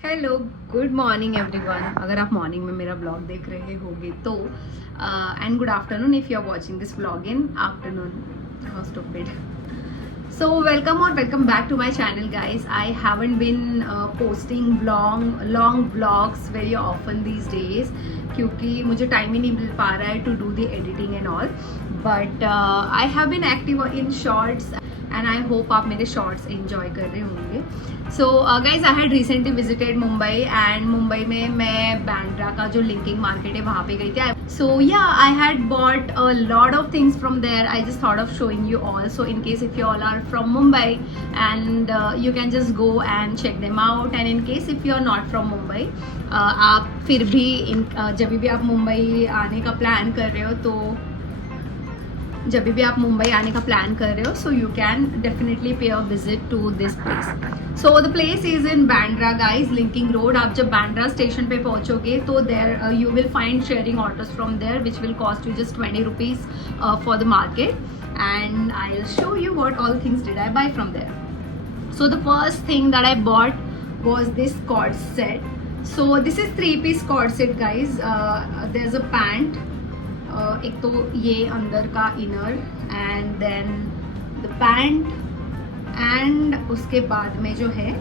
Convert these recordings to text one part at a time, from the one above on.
Hello, good morning everyone. अगर आप morning में मेरा ब्लॉग देख रहे होंगे तो and good afternoon if you are watching this blog in afternoon. How stupid. So welcome or welcome back to my channel guys. I haven't been posting long vlogs very often these days क्योंकि मुझे time ही नहीं मिल पा रहा है to do the editing and all. But I have been active in shorts and I hope आप मेरे shorts enjoy कर रहे होंगे. So guys, I had recently visited Mumbai and Mumbai में मैं बैंड्रा का जो लिंकिंग मार्केट है वहाँ पे गई थी. So yeah, I had bought a lot of things from there. I just thought of showing you all. So in case if you all are from Mumbai and you can just go and check them out. And in case if you are not from Mumbai, आप फिर भी जब भी आप मुंबई आने का plan कर रहे हो तो जब भी आप मुंबई आने का प्लान कर रहे हो so you can definitely pay a visit to this place. So the place is in Bandra guys, linking road. आप जब बैंड्रा स्टेशन पे पहुंचोगे तो there you will find sharing autos from there which will cost you just 20 rupees for the market. And I will show you what all things did I buy from there. So the first thing that I bought was this cord set. So this is 3-piece cord set guys. There's a pant, एक तो ये अंदर का inner and then the pant and उसके बाद में जो है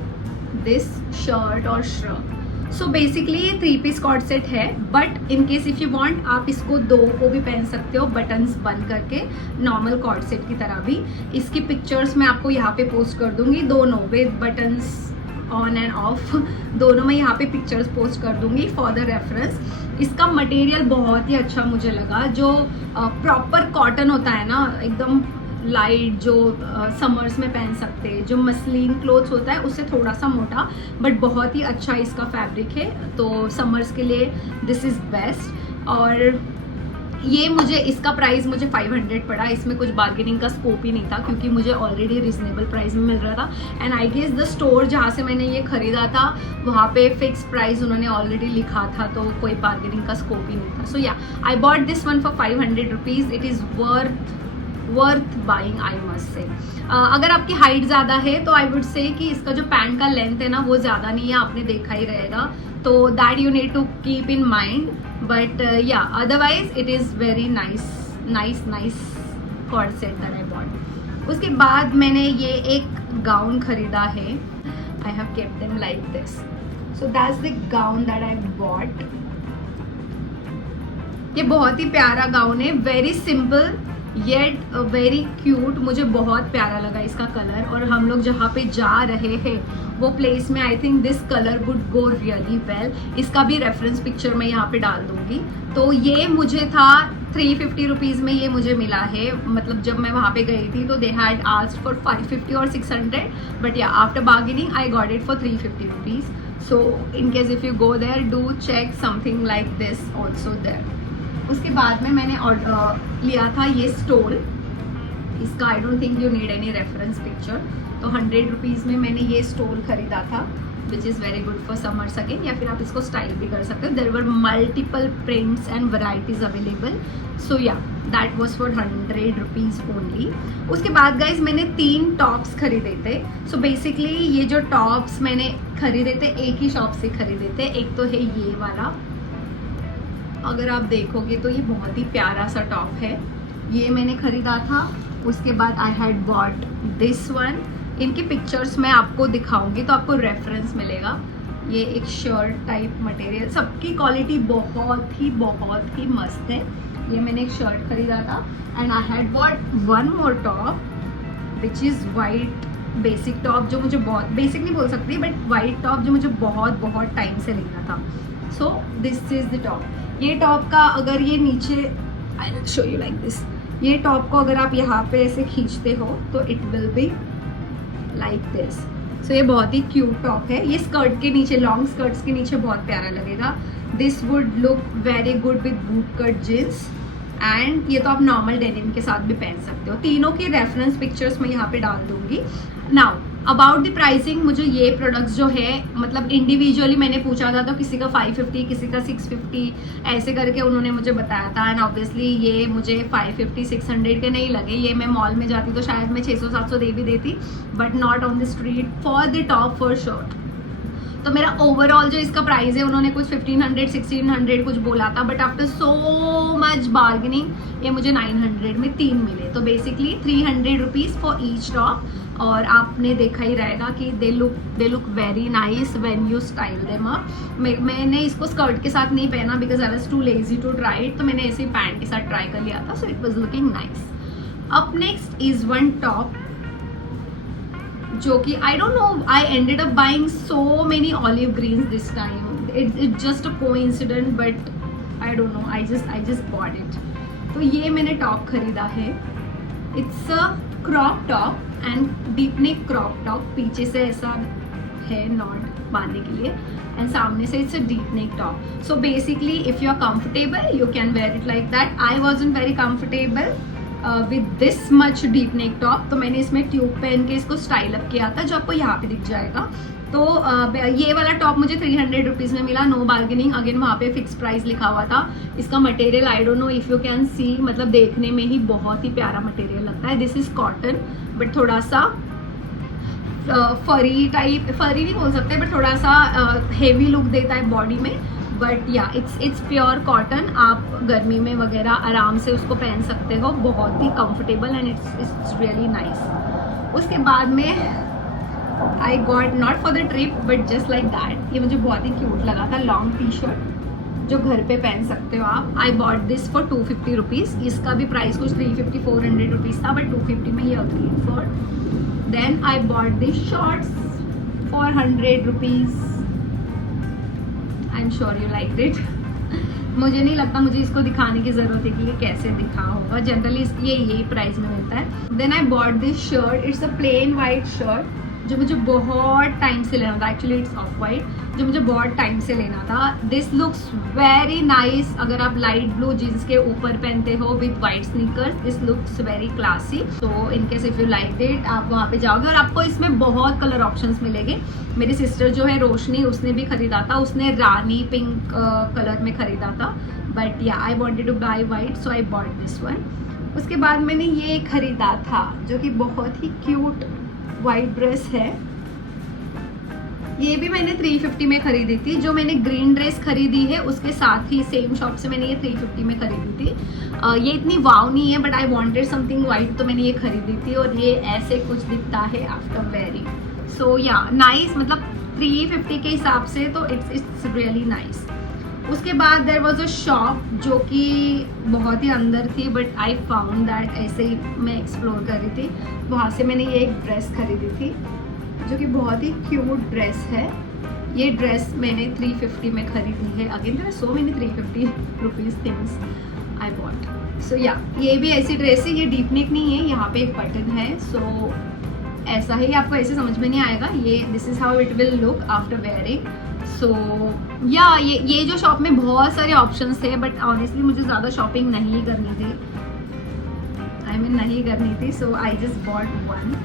दिस शर्ट और श्रग. सो बेसिकली ये 3-piece कॉर्ड सेट है but in case if you want आप इसको दो को भी पहन सकते हो बटन्स बंद करके नॉर्मल कॉर्ड सेट की तरह भी. इसकी पिक्चर्स मैं आपको यहाँ पे पोस्ट कर दूंगी, दोनों with buttons on end of दोनों मैं यहाँ पे पिक्चर्स पोस्ट कर दूंगी फॉर द रेफरेंस. इसका मटेरियल बहुत ही अच्छा मुझे लगा. जो प्रॉपर कॉटन होता है ना, एकदम लाइट, जो समर्स में पहन सकते हैं, जो मसलिन क्लोथ्स होता है उससे थोड़ा सा मोटा बट बहुत ही अच्छा इसका फैब्रिक है. तो समर्स के लिए दिस इज़ बेस्ट. और ये मुझे इसका प्राइस मुझे 500 पड़ा. इसमें कुछ बार्गेनिंग का स्कोप ही नहीं था क्योंकि मुझे ऑलरेडी रिजनेबल प्राइस में मिल रहा था. And I guess the store जहाँ से मैंने ये खरीदा था वहाँ पे फिक्स प्राइस उन्होंने ऑलरेडी लिखा था तो कोई बार्गेनिंग का स्कोप ही नहीं था. सो yeah I bought this one for 500 rupees. It is worth buying I must say. अगर आपकी हाइट ज़्यादा है तो आई वुड से कि इसका जो पैंट का लेंथ है ना वो ज़्यादा नहीं है, आपने देखा ही रहेगा. तो that you need to keep in mind. But yeah, otherwise it is very nice cord set that I bought. उसके बाद मैंने ये एक गाउन खरीदा है. I have kept them like this. So that's the gown that I bought. ये बहुत ही प्यारा गाउन है, very simple yet very cute. मुझे बहुत प्यारा लगा इसका कलर. और हम लोग जहाँ पे जा रहे हैं वो प्लेस में I think this colour would go really well. इसका भी रेफरेंस पिक्चर मैं यहाँ पे डाल दूंगी. तो ये मुझे था 350 rupees में ये मुझे मिला है. मतलब जब मैं वहाँ पे गई थी तो दे हैड आस्क्ड फॉर 550 और 600 but yeah after bargaining I got it for 350 rupees. So in case if you go there do check something like this also there. उसके बाद में मैंने लिया था ये स्टोल. इसका I don't think you need any reference picture. तो 100 rupees में मैंने ये स्टोल खरीदा था which is very good for summers again. या फिर आप इसको स्टाइल भी कर सकते हो. There were multiple prints and varieties available. So yeah that was for 100 rupees only. उसके बाद गाइज मैंने 3 टॉप्स खरीदे थे. सो बेसिकली ये जो टॉप्स मैंने खरीदे थे एक ही शॉप से खरीदे थे. एक तो है ये वाला, अगर आप देखोगे तो ये बहुत ही प्यारा सा टॉप है, ये मैंने खरीदा था. उसके बाद आई हैड बॉट दिस वन. इनकी पिक्चर्स मैं आपको दिखाऊंगी तो आपको रेफरेंस मिलेगा. ये एक शर्ट टाइप मटेरियल, सबकी क्वालिटी बहुत ही मस्त है. ये मैंने एक शर्ट खरीदा था. And I had bought one more top which is white basic top, जो मुझे बहुत बेसिक नहीं बोल सकती बट वाइट टॉप जो मुझे बहुत टाइम से लेना था. So this is the top. ये टॉप का अगर ये नीचे I will show you like this. ये टॉप को अगर आप यहाँ पे ऐसे खींचते हो तो it will be like this. So ये बहुत ही क्यूट टॉप है. ये स्कर्ट के नीचे, लॉन्ग स्कर्ट्स के नीचे बहुत प्यारा लगेगा. This would look very good with boot cut jeans. And ये तो आप नॉर्मल डेनिम के साथ भी पहन सकते हो. तीनों की रेफरेंस पिक्चर्स मैं यहाँ पे डाल दूंगी. नाउ अबाउट द प्राइसिंग, मुझे ये प्रोडक्ट्स जो है मतलब इंडिविजुअली मैंने पूछा था तो किसी का 550, किसी का 650 ऐसे करके उन्होंने मुझे बताया था. एंड ऑब्वियसली ये मुझे 550-600 के नहीं लगे. ये मैं मॉल में जाती तो शायद मैं 600-700 दे भी देती but not on the street for the top for shirt. तो मेरा ओवरऑल जो इसका प्राइस है, उन्होंने कुछ 1500 1600 कुछ बोला था, but after so much bargaining ये मुझे 900 में 3 मिले। तो बेसिकली 300 रुपीज़ फॉर ईच टॉप। और आपने देखा ही रहेगा कि they look very nice when you style them up. मैंने इसको स्कर्ट के साथ नहीं पहना because I was too lazy to try it, तो मैंने ऐसे ही पैंट के साथ ट्राई कर लिया था, so it was looking nice. Up next is one top जो कि I don't know, I ended up buying so many olive greens this time, it's just a coincident, but I don't know, I just bought it. तो ये मैंने top खरीदा है, it's a crop top and deep neck crop top. पीछे से ऐसा है not बांधने के लिए एंड सामने से it's a deep neck top. So basically if you are comfortable you can wear it like that. I wasn't very comfortable with this much deep neck top, तो मैंने इसमें ट्यूब पहन के इसको स्टाइल अप किया था, जो आपको यहाँ पे दिख जाएगा। तो ये वाला टॉप मुझे 300 रुपीज़ में मिला, नो बार्गेनिंग। अगेन वहाँ पे फिक्स प्राइस लिखा हुआ था। इसका material I don't know if you can see, मतलब देखने में ही बहुत ही प्यारा मटेरियल लगता है। दिस इज़ कॉटन, बट थोड़ा सा फरी टाइप, फरी नहीं बोल सकते, बट थोड़ा सा हेवी लुक देता है बॉडी में। But yeah it's pure cotton. आप गर्मी में वगैरह आराम से उसको पहन सकते हो, बहुत ही comfortable and it's really nice. उसके बाद में I got not for the trip but just like that, ये मुझे बहुत ही क्यूट लगा था, लॉन्ग टी शर्ट जो घर पे पहन सकते हो आप। आई बॉट दिस फॉर 250 रुपीज़। इसका भी प्राइस कुछ 350 400 रुपीज़ था, बट 250 में ये agreed for. Then I bought this shorts for 100 rupees. I am sure you like it. मुझे नहीं लगता मुझे इसको दिखाने की ज़रूरत है कि ये कैसे दिखा होगा, जनरली ये यही प्राइस में मिलता है। Then I bought this shirt, it's a plain white shirt जो मुझे बहुत टाइम से लेना था, एक्चुअली इट्स ऑफ वाइट, जो मुझे बहुत टाइम से लेना था। This looks very nice. अगर आप लाइट ब्लू जीन्स के ऊपर पहनते हो with white sneakers, this looks very classy. So in case if you like it, आप वहाँ पे जाओगे और आपको इसमें बहुत कलर ऑप्शंस मिलेंगे। मेरी सिस्टर जो है रोशनी, उसने भी खरीदा था, उसने रानी पिंक कलर में खरीदा था, बट या आई wanted two by white so I bought this one. उसके बाद मैंने ये खरीदा था जो कि बहुत ही क्यूट वाइट ड्रेस है। ये भी मैंने 350 में खरीदी थी। जो मैंने ग्रीन ड्रेस खरीदी है उसके साथ ही सेम शॉप से मैंने ये 350 में खरीदी थी। ये इतनी वाव नहीं है, but I wanted something white, तो मैंने ये खरीदी थी और ये ऐसे कुछ दिखता है आफ्टर वेयरिंग। सो या नाइस, मतलब 350 के हिसाब से तो इट्स रियली नाइस। उसके बाद देयर वाज अ शॉप जो कि बहुत ही अंदर थी, बट आई फाउंड दैट, ऐसे ही मैं एक्सप्लोर कर रही थी, वहाँ से मैंने ये एक ड्रेस खरीदी थी जो कि बहुत ही क्यूट ड्रेस है। ये ड्रेस मैंने 350 में खरीदी है। Again there are so many 350 rupees things I bought. So yeah ये भी ऐसी ड्रेस है, ये डीप नेक नहीं है, यहाँ पे एक बटन है। सो ऐसा ही, आपको ऐसे समझ में नहीं आएगा। ये this is how it will look after wearing. So yeah ये जो शॉप में बहुत सारे ऑप्शंस थे, बट ऑनेस्टली मुझे ज़्यादा शॉपिंग नहीं करनी थी, नहीं करनी थी, so I just bought one.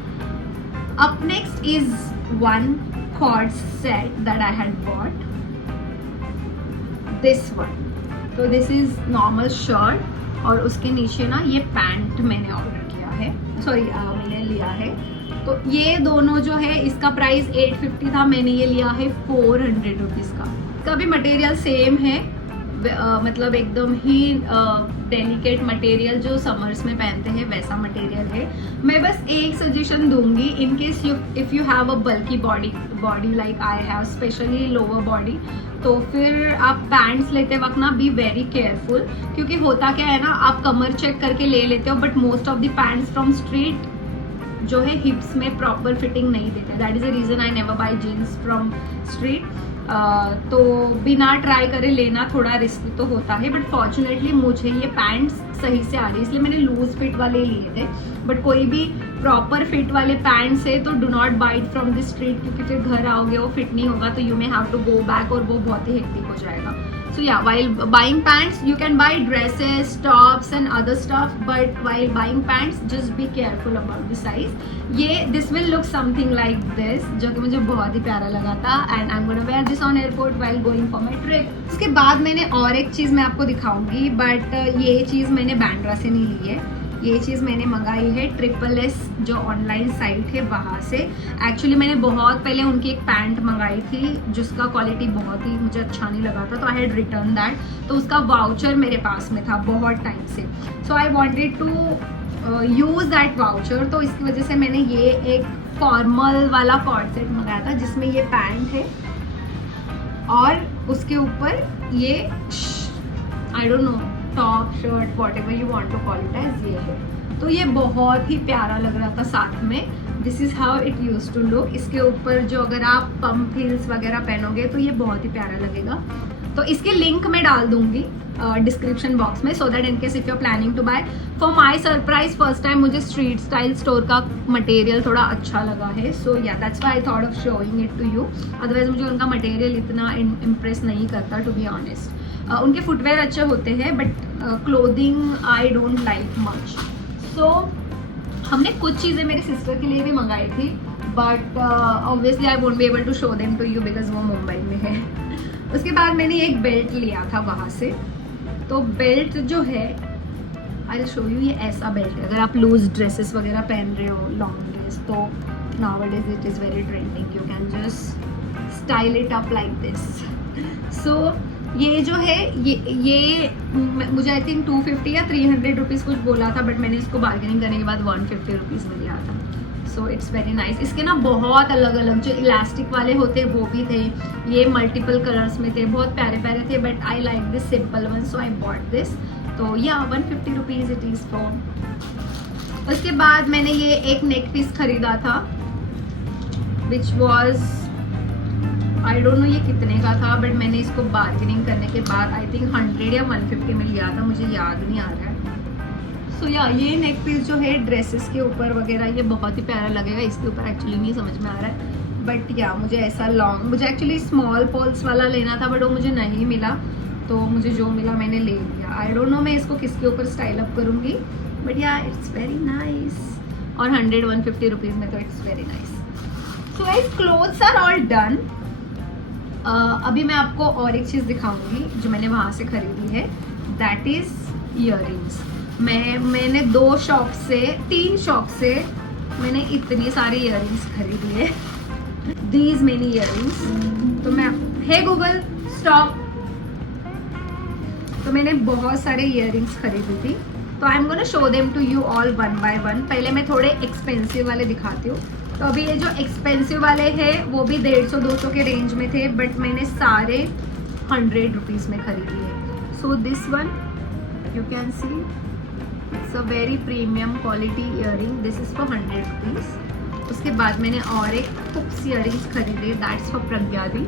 Up next is one co-ord set that I had bought, this one. तो दिस इज नॉर्मल शर्ट और उसके नीचे ना ये पैंट मैंने ऑर्डर किया है, सॉरी मैंने लिया है। तो ये दोनों जो है, इसका प्राइस 850 था, मैंने ये लिया है 400 रुपीज़ का। इसका भी मटेरियल सेम है, मतलब एकदम ही डेलिकेट मटेरियल जो समर्स में पहनते हैं वैसा मटेरियल है। मैं बस एक सजेशन दूंगी, in case if you have a bulky body like I have, specially lower body, तो फिर आप पैंट्स लेते वक्त ना बी वेरी केयरफुल, क्योंकि होता क्या है ना, आप कमर चेक करके ले लेते हो, but most of the pants from street जो है हिप्स में प्रॉपर फिटिंग नहीं देते। That is the reason I never buy jeans from street. तो बिना ट्राई करे लेना थोड़ा रिस्क तो होता है, बट फॉर्चुनेटली मुझे ये पैंट्स सही से आ रही है, इसलिए मैंने लूज फिट वाले लिए थे। बट कोई भी प्रॉपर फिट वाले पैंट्स है तो do not buy it from the street, क्योंकि फिर घर आओगे वो फिट नहीं होगा, तो you may have to go back और वो बहुत ही हेक्टिक हो जाएगा। So yeah, while buying pants, you can buy dresses, tops and other stuff, but while buying pants, just be careful about the size. This will look something like this, जो कि मुझे बहुत ही प्यारा लगा था, and I'm gonna wear this on airport while going for my trip. उसके बाद मैंने और एक चीज़ मैं आपको दिखाऊंगी, बट ये चीज़ मैंने बैंड्रा से नहीं ली है। ये चीज़ मैंने मंगाई है SSS जो ऑनलाइन साइट है वहाँ से। एक्चुअली मैंने बहुत पहले उनकी एक पैंट मंगाई थी जिसका क्वालिटी बहुत ही मुझे अच्छा नहीं लगा था, तो आई हैड रिटर्न दैट। तो उसका वाउचर मेरे पास में था बहुत टाइम से, so I wanted to use that voucher. तो इसकी वजह से मैंने ये एक फॉर्मल वाला कॉर्ड सेट मंगाया था जिसमें ये पैंट है और उसके ऊपर ये I don't know top shirt whatever you want to call it as ये है। तो ये बहुत ही प्यारा लग रहा था साथ में। This is how it use to look. इसके ऊपर जो अगर आप पम्प हील्स वगैरह पहनोगे तो ये बहुत ही प्यारा लगेगा। तो इसके लिंक मैं डाल दूंगी डिस्क्रिप्शन बॉक्स में, so that in case if you are planning to buy. For my surprise first time मुझे स्ट्रीट स्टाइल स्टोर का मटेरियल थोड़ा अच्छा लगा है, so yeah that's why I thought of showing it to you. Otherwise मुझे उनका material इतना impress नहीं करता टू बी ऑनेस्ट। उनके फुटवेयर अच्छे होते हैं but clothing I don't like much. So हमने कुछ चीज़ें मेरी सिस्टर के लिए भी मंगाई थी but obviously I won't be able to show them to you because वो मुंबई में है। उसके बाद मैंने एक बेल्ट लिया था वहाँ से। तो बेल्ट जो है आई विल शो यू, ये ऐसा बेल्ट है। अगर आप लूज ड्रेसेस वगैरह पहन रहे हो, लॉन्ग ड्रेस, तो nowadays it is very trending. You can just style it up like this. So ये जो है ये मुझे आई थिंक 250 या 300 रुपीज़ कुछ बोला था, बट मैंने इसको बार्गेनिंग करने के बाद 150 रुपीज़ में लिया था। So it's very nice. इसके ना बहुत अलग अलग जो इलास्टिक वाले होते हैं वो भी थे, ये मल्टीपल कलर्स में थे, बहुत प्यारे प्यारे थे, but I like this simple one, so I bought this. तो या 150 रुपीज़ इट इज़ फॉर। उसके बाद मैंने ये एक नेक पीस खरीदा था which was I don't no ये कितने का था, बट मैंने इसको बार्गेनिंग करने के बाद आई थिंक 100 या 150 में लिया था, मुझे याद नहीं आ रहा है। सो या ये नेक पीस जो है ड्रेसेस के ऊपर वगैरह ये बहुत ही प्यारा लगेगा। इसके ऊपर एक्चुअली नहीं समझ में आ रहा है, बट या मुझे ऐसा लॉन्ग, मुझे एक्चुअली स्मॉल पॉल्स वाला लेना था बट वो मुझे नहीं मिला, तो मुझे जो मिला मैंने ले लिया। आई डोंट नो मैं इसको किसके ऊपर स्टाइल अप करूँगी, but yeah it's very nice. और 100-150 रुपीज़ में तो it's very nice. So guys clothes are all done. अभी मैं आपको और एक चीज़ दिखाऊंगी जो मैंने वहाँ से खरीदी है, दैट इज़ ईयररिंग्स। मैंने 2 शॉप से 3 शॉप से मैंने इतनी सारी ईयररिंग्स खरीदी है, दीज मेनी ईयररिंग्स। तो मैं हे गूगल स्टॉप। तो मैंने बहुत सारे ईयररिंग्स खरीदी थी, तो I am gonna show them to you all one by one. पहले मैं थोड़े एक्सपेंसिव वाले दिखाती हूँ। तो अभी ये जो एक्सपेंसिव वाले हैं वो भी 150-200 के रेंज में थे, बट मैंने सारे 100 रुपीज़ में खरीदी है। So this one you can see it's a very premium quality earliness, this is for 100 rupees. उसके बाद मैंने और एक हुक्स ईयररिंग्स खरीदे, that's for Pragya the.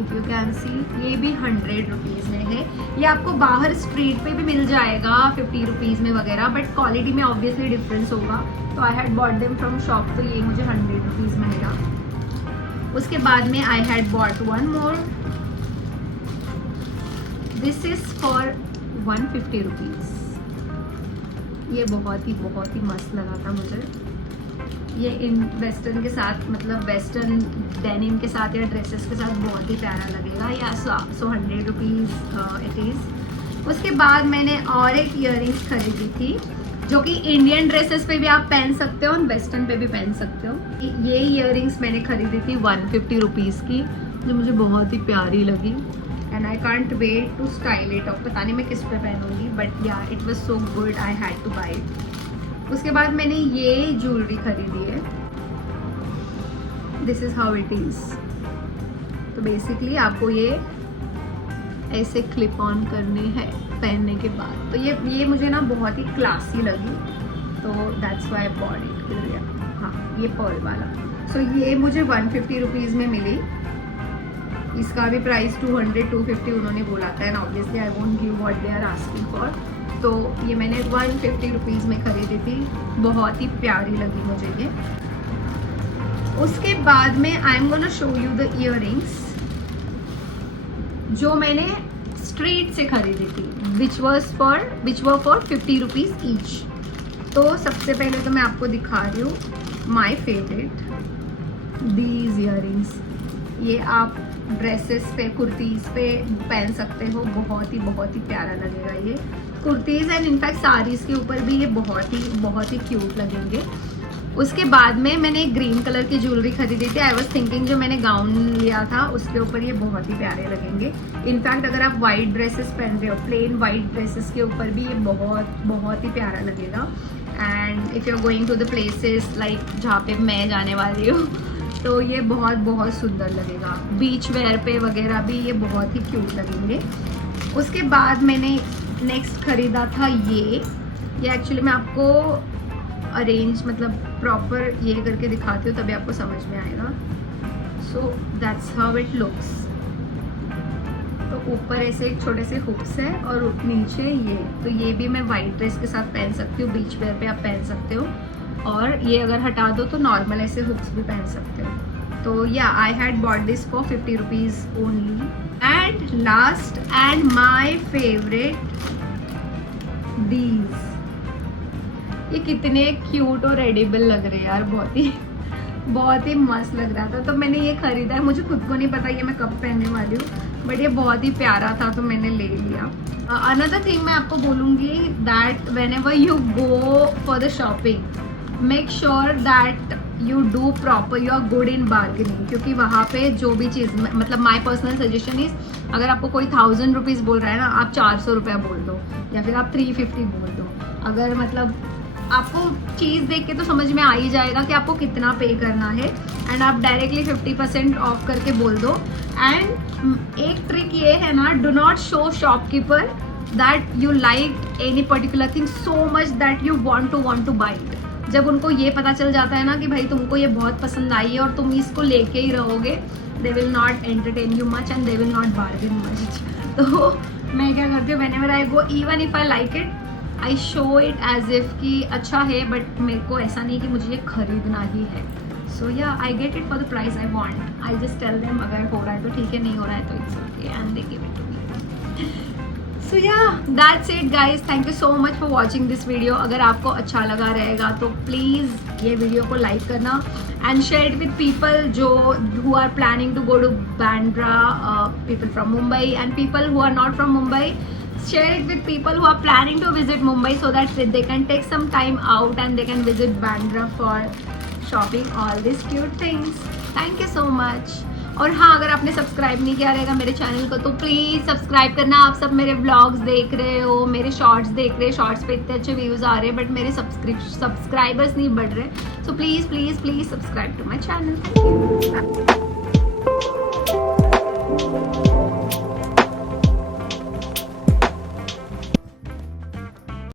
If you can see ये भी 100 रुपीज़ में है। ये आपको बाहर स्ट्रीट पे भी मिल जाएगा 50 रुपीज़ में वगैरह, बट क्वालिटी में ऑब्वियसली डिफरेंस होगा। तो आई had bot them from shop, तो ये मुझे 100 रुपीज़ में मिला। उसके बाद में आई had bought one more, this is for 150 rupees. ये बहुत ही मस्त लगा था मुझे। ये इन वेस्टर्न के साथ, मतलब वेस्टर्न डेनिम के साथ या ड्रेसेस के साथ बहुत ही प्यारा लगेगा। या सो 100 रुपीज़ इट इज़। उसके बाद मैंने और एक ईयररिंग्स खरीदी थी जो कि इंडियन ड्रेसेस पे भी आप पहन सकते हो और वेस्टर्न पे भी पहन सकते हो। ये ईयररिंग्स मैंने खरीदी थी 150 रुपीज़ की, जो मुझे बहुत ही प्यारी लगी and I can't wait to style it. अब पता नहीं मैं किस पे पहनूंगी, but yeah it was so good, I had to buy it. उसके बाद मैंने ये ज्वेलरी खरीदी है, this is how it is. तो बेसिकली आपको ये ऐसे क्लिप ऑन करनी है पहनने के बाद। तो ये मुझे ना बहुत ही क्लासी लगी, तो that's why I bought it. हाँ, ये पर्ल वाला। सो ये मुझे 150 रुपीज़ में मिली। इसका भी प्राइस 200-250 उन्होंने बोला था, and obviously I won't give what they are asking for. तो ये मैंने 150 रुपीज़ में खरीदी थी, बहुत ही प्यारी लगी मुझे ये। उसके बाद में आई am gonna show you the earrings जो मैंने स्ट्रीट से खरीदी थी, विच वर फॉर 50 रुपीज़ ईच। तो सबसे पहले तो मैं आपको दिखा रही हूँ माई फेवरेट, दीज ईयररिंग्स। ये आप ड्रेसेस पे, कुर्तीज़ पे पहन सकते हो, बहुत ही प्यारा लगेगा ये। कुर्तीज़ एंड इनफैक्ट साड़ीज़ के ऊपर भी ये बहुत ही क्यूट लगेंगे। उसके बाद में मैंने एक ग्रीन कलर की ज्वेलरी खरीदी थी। आई वॉज थिंकिंग जो मैंने गाउन लिया था उसके ऊपर ये बहुत ही प्यारे लगेंगे। इनफैक्ट अगर आप वाइट ड्रेसेस पहन रहे हो, प्लेन वाइट ड्रेसेस के ऊपर भी ये बहुत ही प्यारा लगेगा। And if you are going to the places like जहाँ पे मैं जाने वाली हूँ तो ये बहुत सुंदर लगेगा। बीच वेयर पे वगैरह भी ये बहुत ही क्यूट लगेंगे। उसके बाद मैंने नेक्स्ट ख़रीदा था ये एक्चुअली मैं आपको अरेंज मतलब प्रॉपर ये करके दिखाती हूँ तभी आपको समझ में आएगा। So that's how it looks. तो ऊपर ऐसे एक छोटे से हुक्स है और नीचे ये, तो ये भी मैं वाइट ड्रेस के साथ पहन सकती हूँ, बीच वेयर पे आप पहन सकते हो। और ये अगर हटा दो तो नॉर्मल ऐसे हुक्स भी पहन सकते हो। तो या आई had bought this for 50 rupees only. And last and my favourite these. ये कितने क्यूट और एडिबल लग रहे हैं यार, बहुत ही मस्त लग रहा था तो मैंने ये खरीदा है। मुझे खुद को नहीं पता ये मैं कब पहनने वाली हूँ बट ये बहुत ही प्यारा था तो मैंने ले लिया। अनदर थिंग मैं आपको बोलूँगी that whenever you go for the shopping make sure that you do proper, you are good in bargaining. क्योंकि वहाँ पे जो भी चीज़ मतलब माई पर्सनल सजेशन इज अगर आपको कोई 1000 रुपीज़ बोल रहा है ना, आप 400 रुपया बोल दो या फिर आप 350 बोल दो। अगर मतलब आपको चीज़ देख के तो समझ में आ ही जाएगा कि आपको कितना पे करना है एंड आप डायरेक्टली 50% ऑफ करके बोल दो। एंड एक ट्रिक ये है ना, do not show shopkeeper that you like any particular thing so much that you want two by it. जब उनको ये पता चल जाता है ना कि भाई तुमको ये बहुत पसंद आई है और तुम इसको लेके ही रहोगे, they will not entertain you much and they will not bargain much. तो मैं क्या करती हूँ, whenever I go even if I like it I show it as if कि अच्छा है बट मेरे को ऐसा नहीं कि मुझे ये खरीदना ही है। So yeah I get it for the price I want. I just tell them अगर हो रहा है तो ठीक है, नहीं हो रहा है तो it's okay and they give it to me. So yeah that's it guys, thank you so much for watching this video. अगर आपको अच्छा लगा रहेगा तो प्लीज़ ये वीडियो को लाइक करना and share it with people जो who are planning to go to Bandra, people from Mumbai and people who are not from Mumbai. Share it with people who are planning to visit Mumbai so that they can take some time out and they can visit Bandra for shopping all these cute things. Thank you so much. और हाँ, अगर आपने subscribe नहीं किया रहेगा मेरे channel को तो प्लीज़ सब्सक्राइब करना। आप सब मेरे व्लॉग्स देख रहे हो, मेरे शॉर्ट्स देख रहे हो, शॉर्ट्स पे इतने अच्छे व्यूज़ आ रहे हैं बट मेरे सब्सक्राइबर्स नहीं बढ़ रहे। So please subscribe to my channel. Thank you.